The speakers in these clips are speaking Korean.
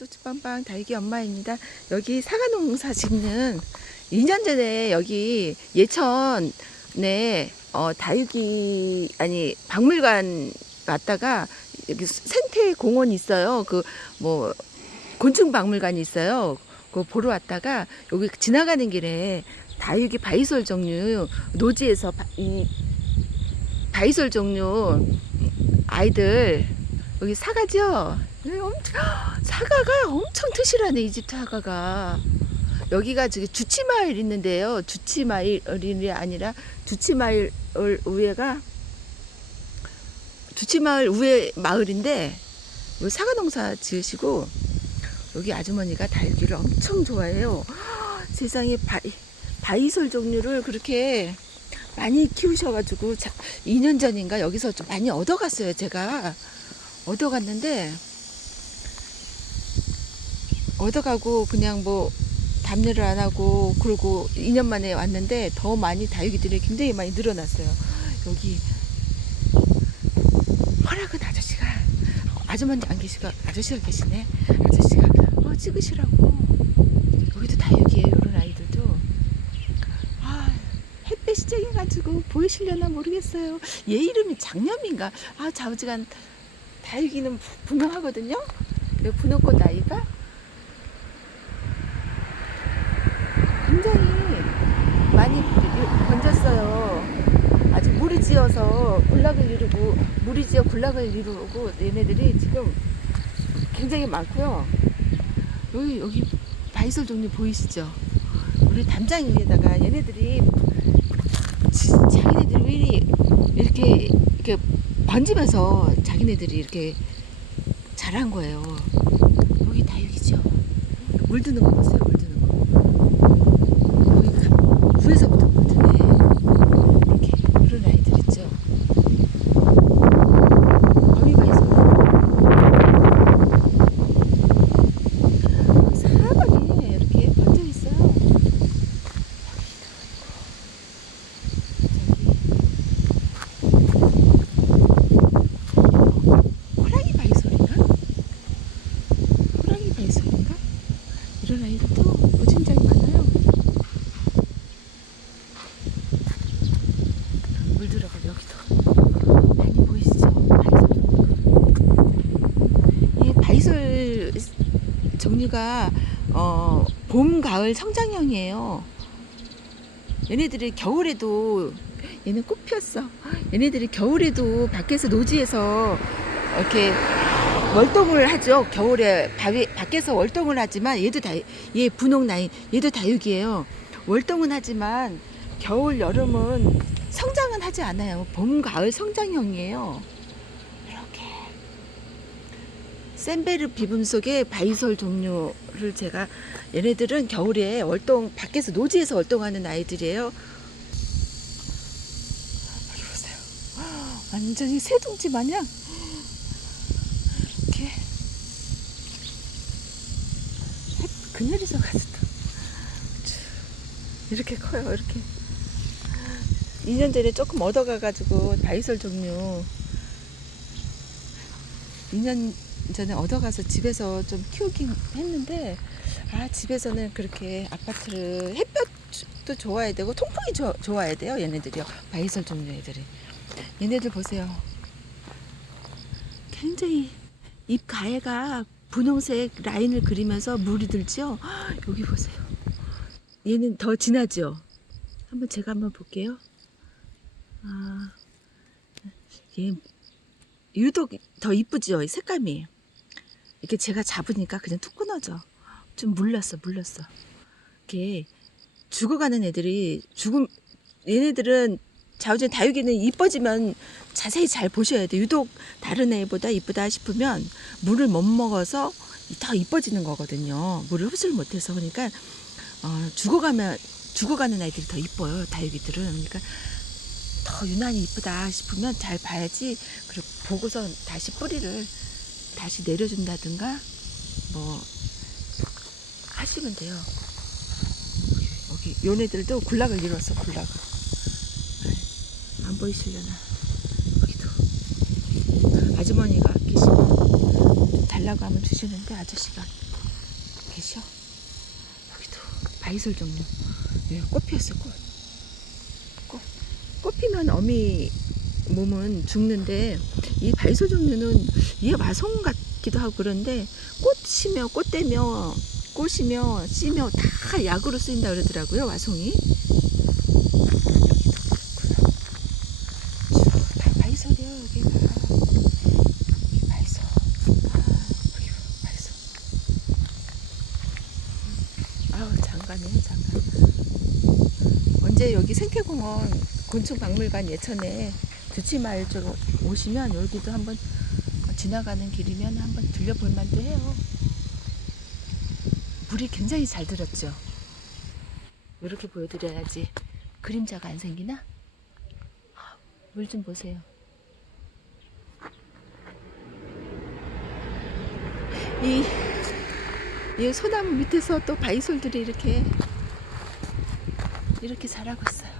쭈쭈빵빵 다육이 엄마입니다. 여기 사과 농사 짓는 2년 전에 여기 예천에 어, 다육이 아니 박물관 왔다가 여기 생태 공원 있어요. 그 뭐 곤충 박물관이 있어요. 그거 보러 왔다가 여기 지나가는 길에 다육이 바이솔 종류 노지에서 바, 이 바이솔 종류 아이들 여기 사과죠? 네, 사과가 엄청 트실하네 이 집 사과가. 여기가 저기 주치마을 있는데요. 주치마을이 아니라 주치마을 우회가 주치마을 우회 마을인데 여기 사과 농사 지으시고 여기 아주머니가 다육이를 엄청 좋아해요. 세상에 바이, 바이솔 종류를 그렇게 많이 키우셔가지고 자, 2년 전인가 여기서 좀 많이 얻어갔어요 제가. 얻어갔는데 얻어가고 그냥 뭐 담례를 안 하고 그러고 2년 만에 왔는데 더 많이 다육이들이 굉장히 많이 늘어났어요. 여기 허락은 아저씨가 아주머니 안 계시고 아저씨가 계시네. 아저씨가 어, 찍으시라고. 여기도 다육이에요 이런 아이들도. 아 햇빛이 쨍해가지고 보이시려나 모르겠어요. 얘 이름이 장염인가? 아 좌우지간 다육이는 부- 분홍하거든요. 이 분홍꽃 아이가 굉장히 많이 번졌어요 아직 물이 지어서 군락을 이루고 물이 지어 군락을 이루고 얘네들이 지금 굉장히 많고요 여기 여기 바이솔 종류 보이시죠 우리 담장 위에다가 얘네들이 지- 자기네들이 이렇게 이렇게 번지면서 자기네들이 이렇게 자란 거예요. 여기 다육이죠. 물 드는 거 보세요. 물 드는 거. 여기 가- 위에서부터 물 드네. 이렇게 그런 아이들 있죠. 거기가 있어. 사방에 이렇게 번져 있어요. 호랑이 바이솔인가? 호랑이 바이솔인가? 이런 아이들도 무진장이 많아요. 물 들어가 여기도 많이 보이시죠? 바이솔 종류가. 이 바이솔 종류가 어, 봄, 가을 성장형이에요. 얘네들이 겨울에도 얘는 꽃 피었어. 얘네들이 겨울에도 밖에서 노지에서 이렇게 월동을 하죠. 겨울에 바위, 밖에서 월동을 하지만 얘도 다, 얘 분홍 나인, 얘도 다육이에요. 월동은 하지만 겨울, 여름은 성장은 하지 않아요. 봄, 가을 성장형이에요. 이렇게. 샌베르 비분 속의 바이솔 종류를 제가 얘네들은 겨울에 월동, 밖에서 노지에서 월동하는 아이들이에요. 여기 보세요. 완전히 새둥지 마냥. 이렇게. 햇- 그늘이 져가지고 이렇게 커요 이렇게. 2년 전에 조금 얻어가가지고 바이솔 종류. 2년 전에 얻어가서 집에서 좀 키우긴 했는데 아 집에서는 그렇게 아파트를 햇볕도 좋아야 되고 통풍이 좋- 좋아야 돼요 얘네들이요. 바이솔 종류 애들이. 얘네들 보세요. 굉장히 잎 가해가 분홍색 라인을 그리면서 물이 들죠 여기 보세요. 얘는 더 진하죠? 한번 제가 한번 볼게요. 아, 얘 유독 더 이쁘죠 이 색감이 이렇게 제가 잡으니까 그냥 툭 끊어져 좀 물렀어 물렀어. 이렇게 죽어가는 애들이 죽음 얘네들은 자우진 다육이는 이뻐지면 자세히 잘 보셔야 돼요. 유독 다른 애보다 이쁘다 싶으면 물을 못 먹어서 더 이뻐지는 거거든요. 물을 흡수를 못해서. 그러니까 어, 죽어가면 죽어가는 아이들이 더 이뻐요 다육이들은. 그러니까 더 유난히 이쁘다 싶으면 잘 봐야지. 그리고 보고서 다시 뿌리를 다시 내려준다든가 뭐 하시면 돼요. 여기 요네들도 군락을 이뤘어 군락을. 안 보이시려나 여기도 아주머니가 계시면 좀 달라고 하면 주시는데 아저씨가 계셔. 여기도 바이솔 종류. 예, 꽃 피었어, 꽃. 꽃. 꽃 피면 어미 몸은 죽는데 이 바이솔 종류는 얘 와송 같기도 하고 그런데 꽃이며 꽃대며 꽃이며 씨며 다 약으로 쓰인다 그러더라고요 와송이. 여기 생태공원 곤충박물관 예천에 두치마을 쪽 오시면 여기도 한번 지나가는 길이면 한번 들려볼 만도 해요. 물이 굉장히 잘 들었죠. 이렇게 보여드려야지 그림자가 안 생기나? 물 좀 보세요. 이, 이 소나무 밑에서 또 바이솔들이 이렇게 이렇게 자라고 있어요.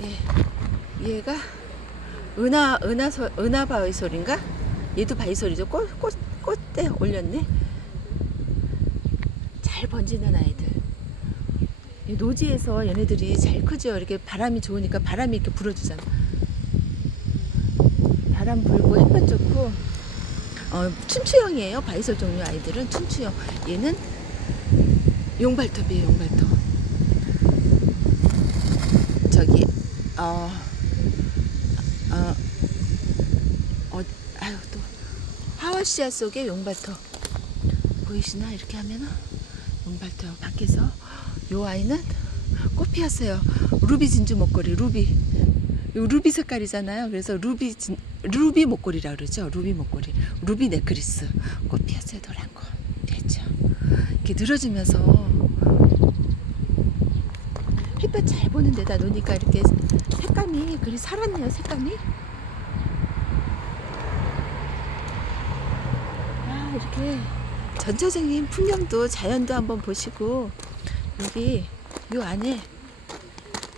예, 얘가 은하 은하 소 은하 바이솔인가? 얘도 바이솔이죠. 꽃, 꽃 꽃대 올렸네. 잘 번지는 아이들. 이 노지에서 얘네들이 잘 크죠. 이렇게 바람이 좋으니까 바람이 이렇게 불어주잖아. 바람 불고 햇볕 좋고 어, 춘추형이에요. 바이솔 종류 아이들은 춘추형. 얘는 용발톱이에요. 용발톱. 저기 어, 어, 어, 아유 또 하와시아 속의 용발톱 보이시나 이렇게 하면은 용발톱 밖에서 요 아이는 꽃 피었어요. 루비 진주 목걸이 루비 요 루비 색깔이잖아요. 그래서 루비 진, 루비 목걸이라 그러죠. 루비 목걸이 루비 넥크리스 꽃 피었어요. 노란 거 됐죠. 이렇게 늘어지면서 햇볕 잘 보는 데다 놓으니까 이렇게 색감이 그리 살았네요 색감이 아 이렇게 전체적인 풍경도 자연도 한번 보시고 여기 요 안에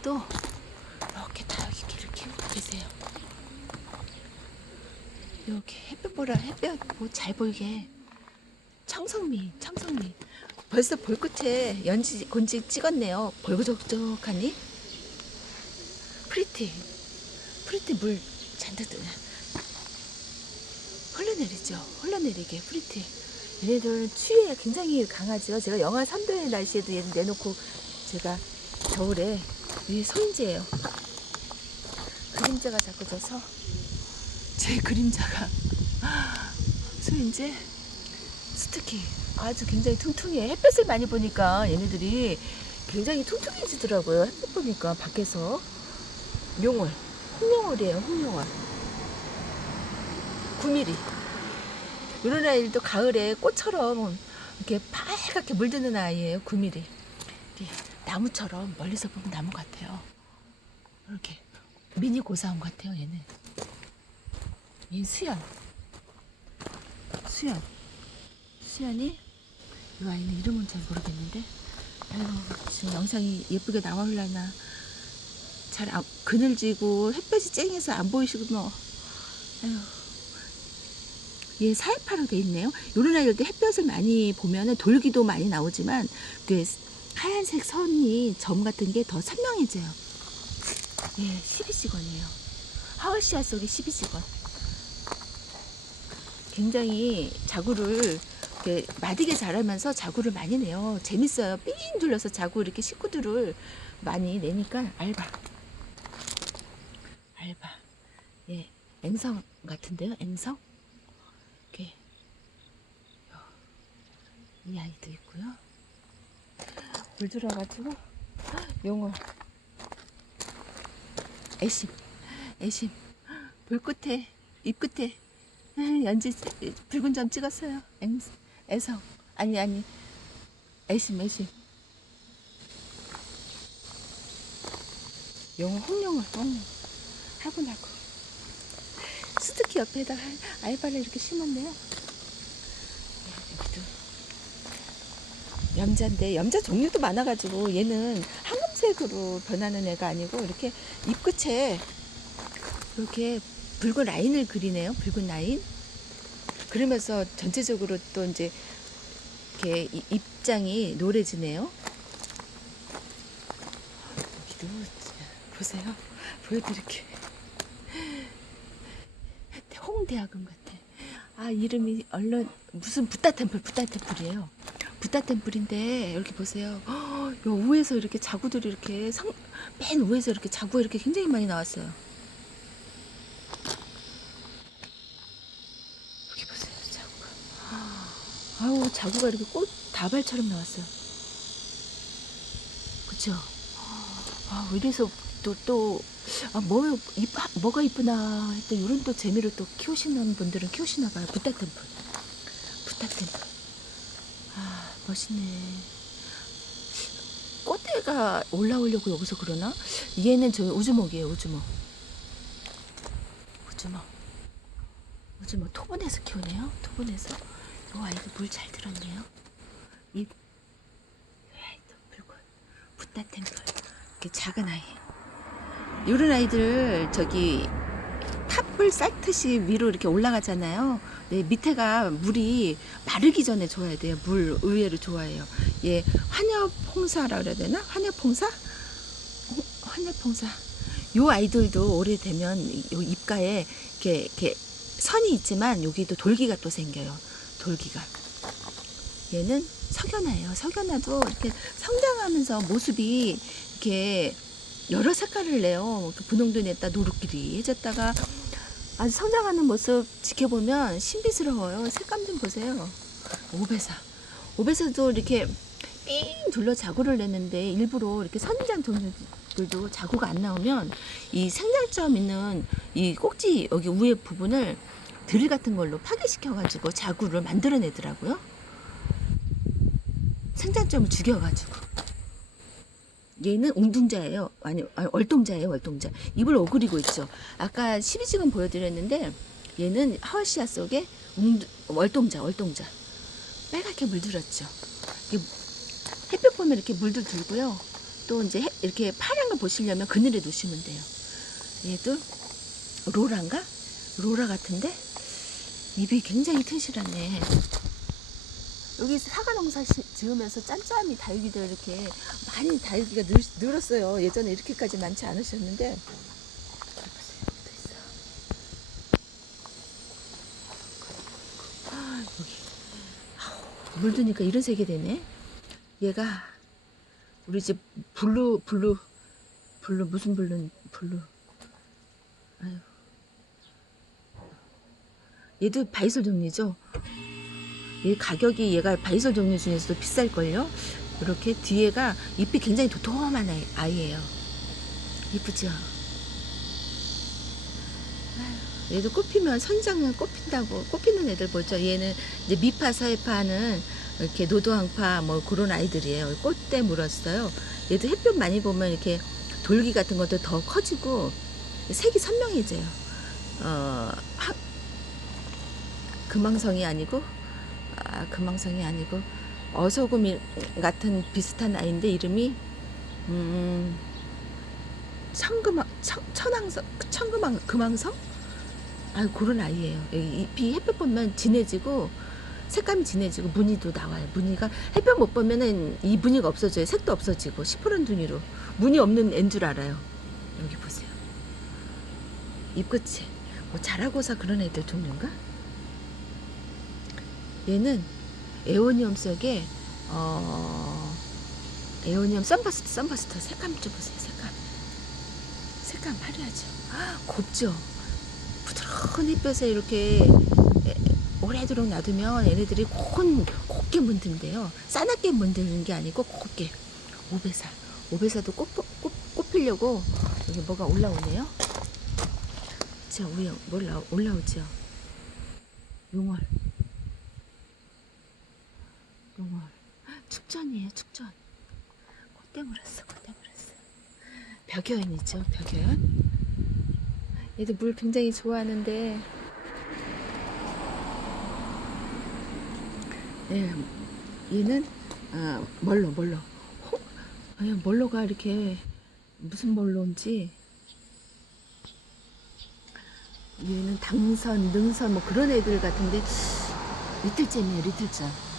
또 이렇게 다 여기 길을 키우고 계세요 이렇게 햇볕 보라 햇볕 뭐잘 보이게 청성미 청성미 벌써 볼 끝에 연지 곤지 찍었네요. 벌거적적하니? 프리티. 프리티 물 잔뜩 뜨네. 흘러내리죠. 흘러내리게 프리티. 얘네들 추위에 굉장히 강하죠. 제가 영하 3도의 날씨에도 얘는 내놓고 제가 겨울에 이 소인지예요. 그림자가 자꾸 져서 제 그림자가 소인지 스투키 아주 굉장히 퉁퉁해. 햇볕을 많이 보니까 얘네들이 굉장히 퉁퉁해지더라고요. 햇볕 보니까 밖에서 용월, 홍용월이에요. 홍용월. 9mm. 이런 아이들도 가을에 꽃처럼 이렇게 빨갛게 물드는 아이예요. 9mm. 이렇게 나무처럼 멀리서 보면 나무 같아요. 이렇게 미니 고사원 같아요. 얘는. 얘 수연. 수연. 수연이 이 아이는 이름은 잘 모르겠는데 아유 지금 영상이 예쁘게 나올라나 잘 안, 그늘지고 햇볕이 쨍해서 안 보이시고 뭐 아유 얘 사회파로 돼 있네요 요런 아이들도 햇볕을 많이 보면은 돌기도 많이 나오지만 그 하얀색 선이 점 같은 게 더 선명해져요 예 12직원이에요 하와시아 속의 12직원 굉장히 자구를 마디게 자라면서 자구를 많이 내요. 재밌어요. 삥 둘러서 자구 이렇게 식구들을 많이 내니까 알바. 알바. 예, 앵성 같은데요. 앵성. 이렇게 이 아이도 있고요. 물 들어가지고 용어. 애심, 애심. 볼 끝에 입 끝에 연지 붉은 점 찍었어요. 앵, 애성. 아니, 아니. 애심, 애심. 영어, 홍영어. 어. 하고 나고. 스투키 옆에다 알바를 이렇게 심었네요. 여기도. 염자인데, 염자 종류도 많아가지고, 얘는 황금색으로 변하는 애가 아니고, 이렇게 입 끝에 이렇게 붉은 라인을 그리네요. 붉은 라인. 그러면서 전체적으로 또 이제 이렇게 이- 입장이 노래지네요. 여기도 보세요. 보여드릴게요. 홍대학원 같아. 아 이름이 얼른 무슨 부타 템플 부타 템플이에요. 부타 템플인데 이렇게 보세요. 어, 요 위에서 이렇게 자구들이 이렇게 상, 맨 위에서 이렇게 자구가 이렇게 굉장히 많이 나왔어요. 여기 보세요 자구가. 아우 자구가 이렇게 꽃 다발처럼 나왔어요. 그쵸? 아 이래서 또또 아, 뭐, 이, 뭐가 이쁘나 했더니 이런 또 재미를 또 키우시는 분들은 키우시나 봐요. 부타 템플. 부타 템플. 아, 멋있네. 꽃대가 올라오려고 여기서 그러나? 얘는 저 우주목이에요, 우주목. 우주목. 우주목 토분에서 키우네요. 토분에서. 요 아이도 물잘 들었네요. 이, 이 아이도 붉은 부타 템플. 이렇게 작은 아이. 이런 아이들 저기 탑을 쌓듯이 위로 이렇게 올라가잖아요. 네, 밑에가 물이 마르기 전에 줘야 돼요. 물 의외로 좋아해요. 예, 환엽홍사라 그래야 되나? 환엽홍사? 어, 환엽홍사. 요 아이들도 오래되면 요 입가에 이렇게, 이렇게 선이 있지만 여기도 돌기가 또 생겨요. 돌기가. 얘는 석연화예요. 석연화도 이렇게 성장하면서 모습이 이렇게 여러 색깔을 내요. 그 분홍도 냈다 노릇끼리 해졌다가 아주 성장하는 모습 지켜보면 신비스러워요. 색감 좀 보세요. 오배사. 오배사도 이렇게 삥 둘러 자구를 내는데 일부러 이렇게 선인장 종류들도 자구가 안 나오면 이 생장점 있는 이 꼭지 여기 위에 부분을 드릴 같은 걸로 파괴시켜가지고 자구를 만들어내더라고요. 생장점을 죽여가지고. 얘는 웅둥자예요. 아니, 아니 얼동자예요, 얼동자. 입을 오그리고 있죠. 아까 12지금 보여드렸는데 얘는 하와시아 속에 웅, 월동자, 월동자. 빨갛게 물들었죠. 햇볕 보면 이렇게 물들 들고요. 또 이제 해- 이렇게 파란 거 보시려면 그늘에 놓으시면 돼요. 얘도 로라인가? 로라 같은데 입이 굉장히 튼실하네. 여기 사과 농사 시- 지으면서 짬짬이 다육이들 이렇게 많이 다육이가 늘, 늘었어요. 예전에 이렇게까지 많지 않으셨는데. 아, 여기. 아우, 물 드니까 이런 색이 되네. 얘가 우리 집 블루 블루 블루 무슨 블루 블루. 아유. 얘도 바이솔 종류죠. 얘 가격이 얘가 바이솔 종류 중에서도 비쌀걸요? 이렇게 뒤에가 잎이 굉장히 도톰한 아이, 아이예요. 이쁘죠? 얘도 꽃피면 선장은 꽃핀다고 꽃피는 애들 보죠. 얘는 이제 미파 서해파는 이렇게 노도항파 뭐 그런 아이들이에요. 꽃대 물었어요. 얘도 햇볕 많이 보면 이렇게 돌기 같은 것도 더 커지고 색이 선명해져요. 어, 하, 금왕성이 아니고 아, 금왕성이 아니고 어소금 같은 비슷한 아이인데 이름이 음, 청금왕 청, 천왕성 청금왕 금왕성 아 그런 아이예요. 잎이 햇볕 보면 진해지고 색감이 진해지고 무늬도 나와요. 무늬가 햇볕 못 보면은 이 무늬가 없어져요. 색도 없어지고 시퍼런둥이로 무늬 없는 앤 줄 알아요. 여기 보세요. 잎 끝이 뭐 자라고사 그런 애들 종류인가? 얘는 에오니엄 속에 어 에오니엄 썬버스터 썬버스터 색감 좀 보세요 색감. 색감 화려하죠? 아, 곱죠? 부드러운 햇볕에 이렇게 에, 오래도록 놔두면 얘네들이 곤, 곱게 문든대요. 싸납게 문드는 게 아니고 곱게. 오배사 오배사도 꽃, 꽃, 꽃 피려고 여기 뭐가 올라오네요? 저 위에 올라, 올라오죠. 용월 용월 축전이에요 축전. 꽃대 물었어 꽃대 물었어. 벽여연이죠 벽여연. 얘도 물 굉장히 좋아하는데. 예, 얘는 아, 멀로 멀로? 호, 아니, 멀로가 이렇게 무슨 멀로인지. 얘는 당선, 능선 뭐 그런 애들 같은데. 리틀잼이에요, 리틀잼.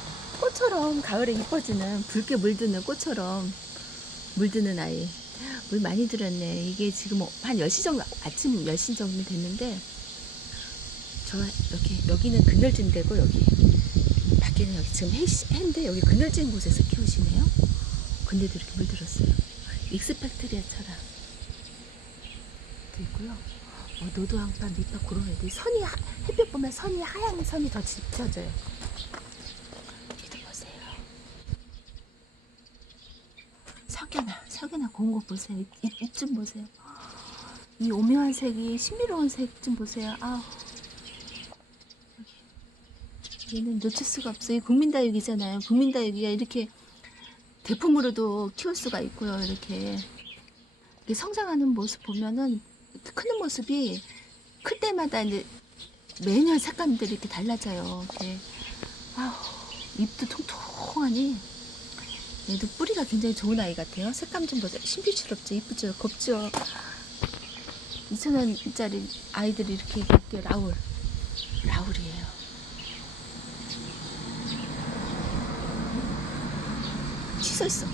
꽃처럼 가을에 이뻐지는 붉게 물드는 꽃처럼 물드는 아이. 물 많이 들었네. 이게 지금 한 10시 정도, 아침 10시 정도 됐는데 저 여기 여기는 그늘진 데고 여기 밖에는 여기 지금 해, 해인데 여기 그늘진 곳에서 키우시네요. 근데도 이렇게 물들었어요. 익스팩트리아처럼 돼 있고요. 어, 노도왕파, 밑밥 그런 애들이 선이 하- 햇볕 보면 선이 하얀 선이 더 짙어져요. 여기도 보세요. 석연아, 석연아 고운 거 보세요. 잎좀 보세요. 이 오묘한 색이 신비로운 색 좀 보세요. 여기. 얘는 놓칠 수가 없어요. 이 국민다육이잖아요. 국민다육이가 이렇게 대품으로도 키울 수가 있고요. 이렇게. 이렇게 성장하는 모습 보면은 크는 모습이 클 때마다 이제 매년 색감들이 이렇게 달라져요. 이렇게. 아우, 잎도 통통하니 얘도 뿌리가 굉장히 좋은 아이 같아요. 색감 좀 보세요. 신비스럽죠? 이쁘죠? 곱죠? 2,000원짜리 아이들이 이렇게 이렇게 라울. 라울이에요. 치솟어.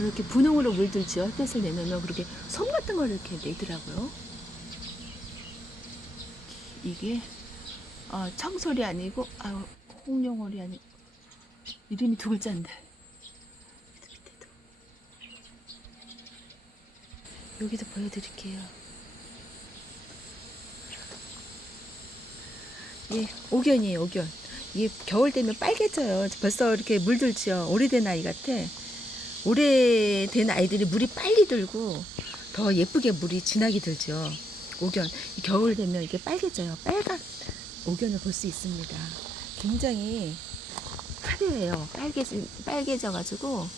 이렇게 분홍으로 물들죠. 햇볕을 내면 그렇게 섬 같은 걸 이렇게 내더라고요. 이게 어, 청솔이 아니고 아, 홍룡월이 아니고 이름이 두 글자인데 밑에도. 여기도 보여드릴게요. 예, 옥연이에요, 옥연. 이게 겨울 되면 빨개져요. 벌써 이렇게 물들죠. 오래된 아이 같아. 오래된 아이들이 물이 빨리 들고 더 예쁘게 물이 진하게 들죠. 이 겨울 되면 이게 빨개져요. 빨간 옥연을 볼 수 있습니다. 굉장히 화려해요. 빨개지, 빨개져가지고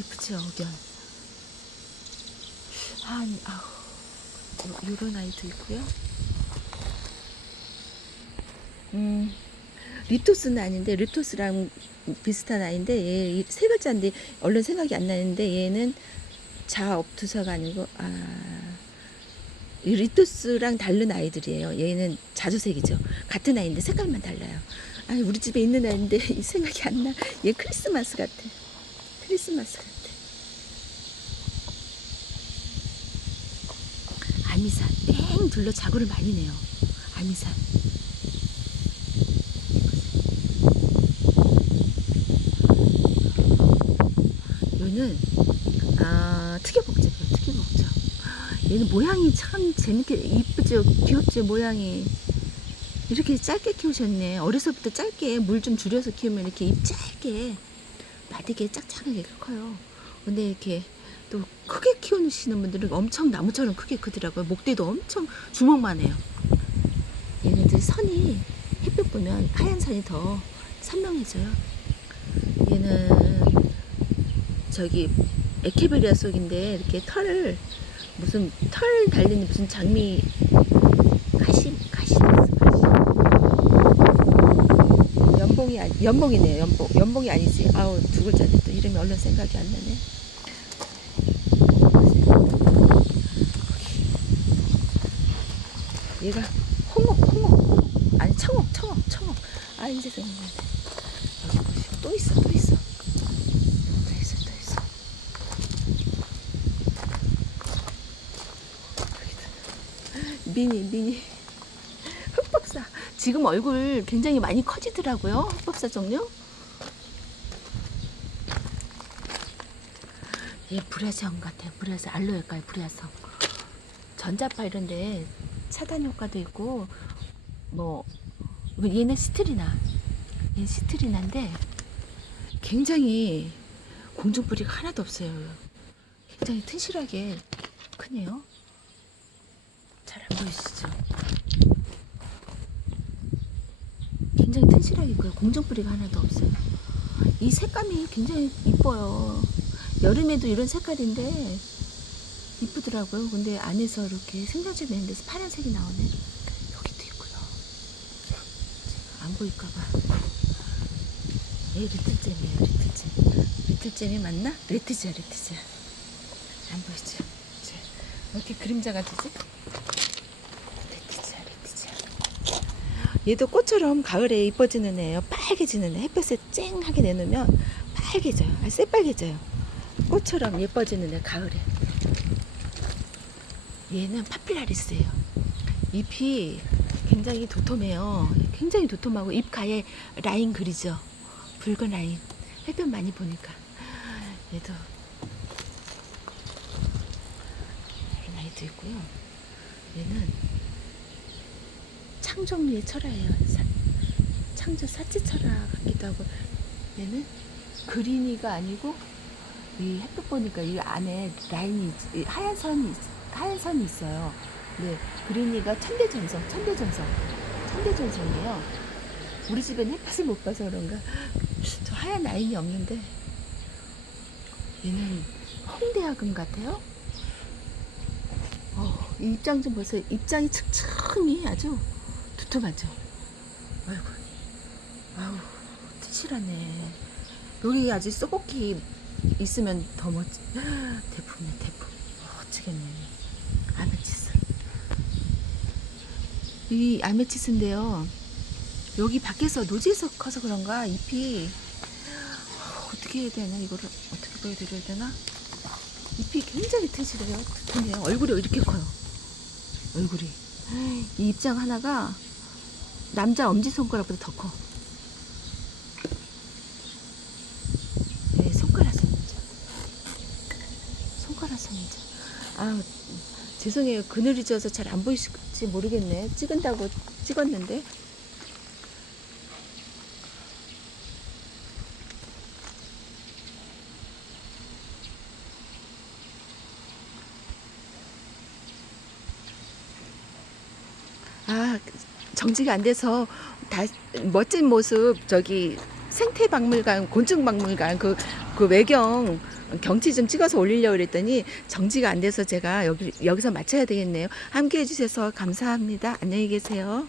예쁘죠, 옥연. 아니, 아우. 요- 요런 아이도 있고요. 음, 리토스는 아닌데 리토스랑 비슷한 아이인데 얘 세 글자인데 얼른 생각이 안 나는데 얘는 자업투사가 아니고 아이 리토스랑 다른 아이들이에요. 얘는 자주색이죠. 같은 아이인데 색깔만 달라요. 아니 우리 집에 있는 아이인데 이 생각이 안 나. 얘 크리스마스 같아. 크리스마스 같아. 아미산 땡 둘러 자구를 많이 내요. 아미산. 얘는 아 특이복잡이에요 특이복잡 얘는 모양이 참 재밌게 이쁘죠? 귀엽죠 모양이? 이렇게 짧게 키우셨네. 어려서부터 짧게 물 좀 줄여서 키우면 이렇게 잎 짧게 마디게 짝짝하게 커요. 근데 이렇게 또 크게 키우시는 분들은 엄청 나무처럼 크게 크더라고요. 목대도 엄청 주먹만 해요. 얘네들 선이 햇빛 보면 하얀 선이 더 선명해져요. 얘는 저기 에케베리아 속인데 이렇게 털을 무슨 털 달린 무슨 장미 가시 가시 가시 연봉이 아니 연봉이네요. 연봉 연봉이 아니지. 아우 두 글자인데 또 이름이 얼른 생각이 안 나네 얘가 홍옥 홍옥 아니 청옥 청옥 청옥 아 이제 생각나네 여기 보시고 또 있어 또 있어. 또 있어 또 있어. 미니 미니. 흑법사. 지금 얼굴 굉장히 많이 커지더라고요 흑법사 종류. 얘 불야성 같아 불야성. 알로에가의 불야성. 전자파 이런데 차단 효과도 있고 뭐 얘는 시트리나 얘는 시트리나인데 굉장히 공중뿌리가 하나도 없어요. 굉장히 튼실하게 크네요. 잘 안 보이시죠? 굉장히 튼실하게 커요. 공중뿌리가 하나도 없어요. 이 색감이 굉장히 이뻐요. 여름에도 이런 색깔인데 이쁘더라고요. 근데 안에서 이렇게 생장점 내는 데서 파란색이 나오네. 여기도 있고요. 안 보일까봐. 얘 리틀잼이에요, 리틀잼. 리틀잼이 맞나? 레트지야, 레트지야. 안 보이죠? 자, 왜 이렇게 그림자가 되지? 레트지야, 얘도 꽃처럼 가을에 이뻐지는 애예요. 빨개지는 애. 햇볕에 쨍하게 내놓으면 빨개져요. 아, 새빨개져요. 꽃처럼 예뻐지는 애 가을에. 얘는 파필라리스예요. 잎이 굉장히 도톰해요. 굉장히 도톰하고 잎 가에 라인 그리죠. 붉은 라인. 햇볕 많이 보니까. 얘도 이런 아이도 있고요. 얘는 창종류의 철화예요. 사, 창조 사치 철화 같기도 하고 얘는 그린이가 아니고 이 햇볕 보니까 이 안에 라인이 하얀 선이 있- 하얀 선이 있어요. 네, 그린이가 천대전성, 천대전성, 천대전성이에요. 우리 집엔 햇빛을 못 봐서 그런가 저 하얀 라인이 없는데 얘는 홍대학금 같아요. 어, 이 입장 좀 보세요. 입장이 층층이 아주 두툼하죠. 아이고, 아우, 튼실하네. 여기 아직 쏘곡히 있으면 더 멋지. 대품이네, 대품. 멋지겠네. 아메치스. 이 아메치스인데요. 여기 밖에서 노지에서 커서 그런가 잎이? 어, 어떻게 해야 되나 이거를 어떻게 보여드려야 되나? 잎이 굉장히 튼실해요. 두툼해요. 얼굴이 이렇게 커요. 얼굴이. 이 입장 하나가 남자 엄지손가락보다 더커. 네 손가락 손자. 손가락 손자. 아 죄송해요. 그늘이 져서 잘 안 보이실지 모르겠네. 찍은다고 찍었는데. 아 정지가 안 돼서 다 멋진 모습 저기 생태박물관 곤충박물관 그, 그 외경 경치 좀 찍어서 올리려고 그랬더니 정지가 안 돼서 제가 여기 여기서 마쳐야 되겠네요. 함께 해주셔서 감사합니다. 안녕히 계세요.